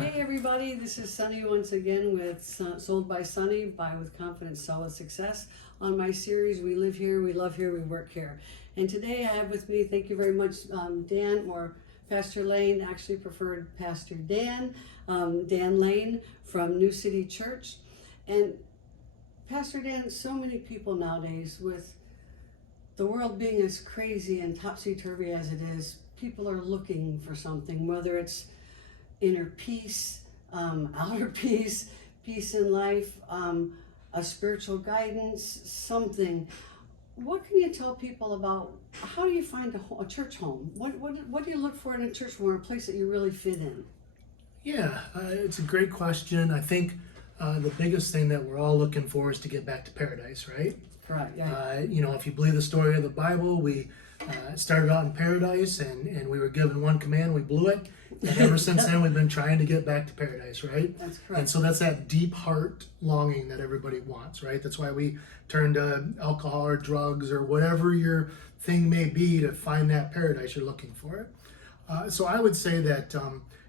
Hey everybody, this is Sonnie once again with Sold by Sonnie-Buy with Confidence, Solid Success. On my series, We Live Here, We Love Here, We Work Here. And today I have with me, thank you very much, Dan, or Pastor Lane, actually preferred Pastor Dan, Dan Lane from New City Church. And Pastor Dan, so many people nowadays, with the world being as crazy and topsy-turvy as it is, people are looking for something, whether it's inner peace, outer peace, peace in life, a spiritual guidance, something. What can you tell people about how do you find a church home? What do you look for in a church home, or a place that you really fit in? Yeah, it's a great question. I think the biggest thing that we're all looking for is to get back to paradise, right? Right, yeah. If you believe the story of the Bible, we started out in paradise and we were given one command, we blew it. And ever since then, we've been trying to get back to paradise, right? That's correct. And so that's that deep heart longing that everybody wants, right? That's why we turn to alcohol or drugs or whatever your thing may be to find that paradise you're looking for it. So I would say that,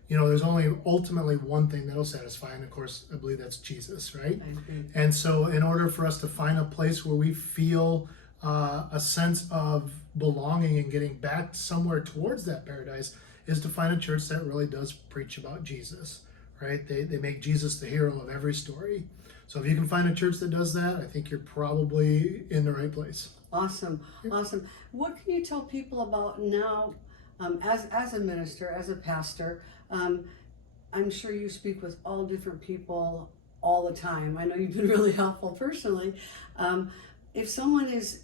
there's only ultimately one thing that'll satisfy, and of course, I believe that's Jesus, right? I agree. And so in order for us to find a place where we feel a sense of belonging and getting back somewhere towards that paradise, is to find a church that really does preach about Jesus, right? They make Jesus the hero of every story. So if you can find a church that does that, I think you're probably in the right place. Awesome, awesome. What can you tell people about now, as a minister, as a pastor? I'm sure you speak with all different people all the time. I know you've been really helpful personally. If someone is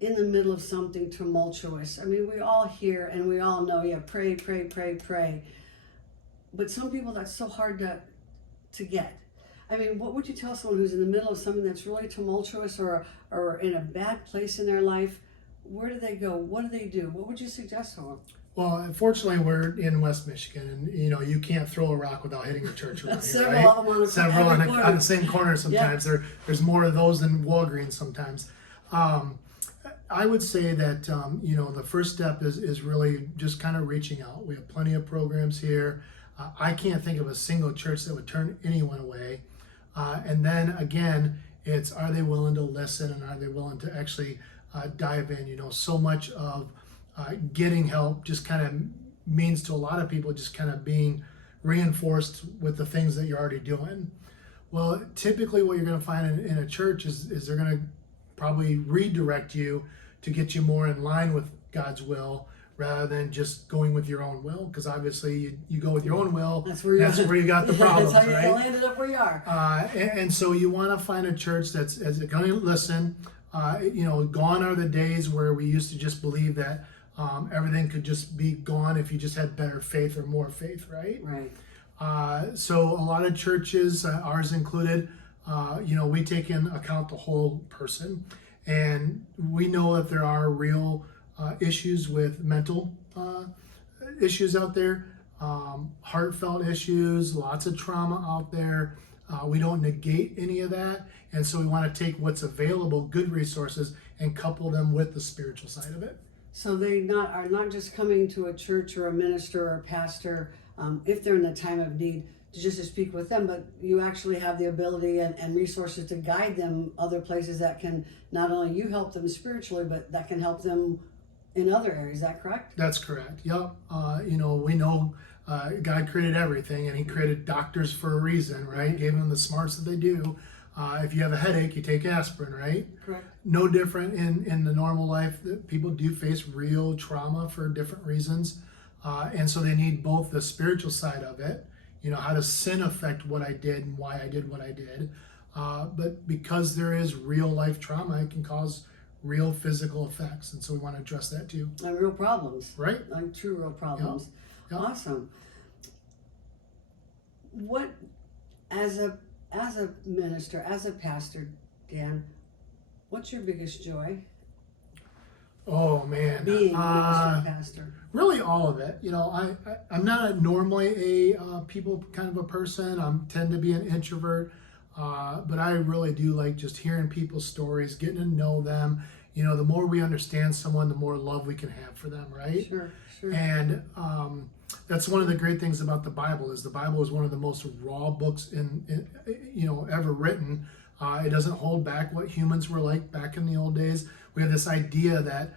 in the middle of something tumultuous, I mean, we all hear and we all know, yeah, pray, pray, pray, pray. But some people, that's so hard to get. I mean, what would you tell someone who's in the middle of something that's really tumultuous or in a bad place in their life? Where do they go? What do they do? What would you suggest to them? Well, unfortunately, we're in West Michigan, and you can't throw a rock without hitting a church around here, Several right? of them on the same corner sometimes. Yep. There's more of those than Walgreens sometimes. I would say that the first step is really just kind of reaching out. We have plenty of programs here. I can't think of a single church that would turn anyone away. And then again, it's, are they willing to listen, and are they willing to actually dive in? So much of getting help just kind of means to a lot of people just kind of being reinforced with the things that you're already doing. Well, typically what you're going to find in a church is they're going to probably redirect you to get you more in line with God's will rather than just going with your own will, because obviously you go with your own will, that's where you got the problems, that's how right? You ended up where you are. And so you want to find a church that's going to listen. Gone are the days where we used to just believe that everything could just be gone if you just had better faith or more faith, right? Right. So a lot of churches, ours included, we take in account the whole person, and we know that there are real issues with mental issues out there, heartfelt issues, lots of trauma out there. We don't negate any of that, and so we want to take what's available, good resources, and couple them with the spiritual side of it. So they are not just coming to a church or a minister or a pastor if they're in the time of need just to speak with them, but you actually have the ability and resources to guide them other places that can not only you help them spiritually, but that can help them in other areas. Is that correct? That's correct. Yep. We know God created everything, and He created doctors for a reason, right? Gave them the smarts that they do. If you have a headache, you take aspirin, right? Correct. No different in the normal life. That people do face real trauma for different reasons. And so they need both the spiritual side of it, how does sin affect what I did and why I did what I did. But because there is real life trauma, it can cause real physical effects. And so we want to address that too. Like real problems. Right. Like true real problems. Yep. Awesome. What, as a minister, as a pastor, Dan, what's your biggest joy? Oh man, being a minister, pastor. Really, all of it. I'm not normally a people kind of a person. I tend to be an introvert, but I really do like just hearing people's stories, getting to know them. The more we understand someone, the more love we can have for them, right? Sure. And That's one of the great things about the Bible is the Bible is one of the most raw books ever written. It doesn't hold back what humans were like back in the old days. We have this idea that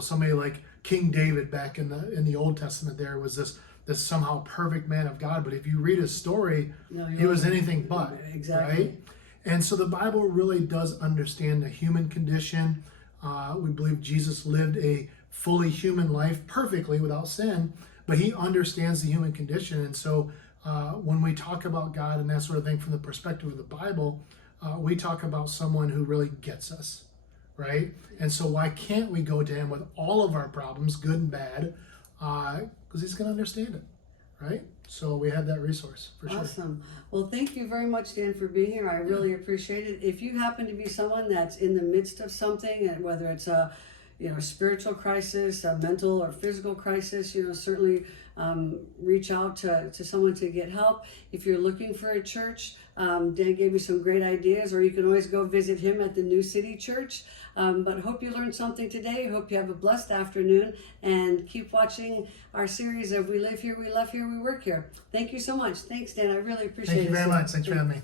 somebody like King David back in the Old Testament there was this somehow perfect man of God. But if you read his story, he was anything but. Exactly. Right? And so the Bible really does understand the human condition. We believe Jesus lived a fully human life perfectly without sin, but he understands the human condition. And so when we talk about God and that sort of thing from the perspective of the Bible, we talk about someone who really gets us, right? And so why can't we go to him with all of our problems, good and bad, because he's going to understand it, right? So we have that resource for sure. Awesome. Well, thank you very much, Dan, for being here. I really appreciate it. If you happen to be someone that's in the midst of something, and whether it's a spiritual crisis, a mental or physical crisis, certainly reach out to someone to get help. If you're looking for a church, Dan gave you some great ideas, or you can always go visit him at the New City Church. But hope you learned something today. Hope you have a blessed afternoon, and keep watching our series of We Live Here, We Love Here, We Work Here. Thank you so much. Thanks, Dan. I really appreciate it. Thank you very much. Thanks for having me.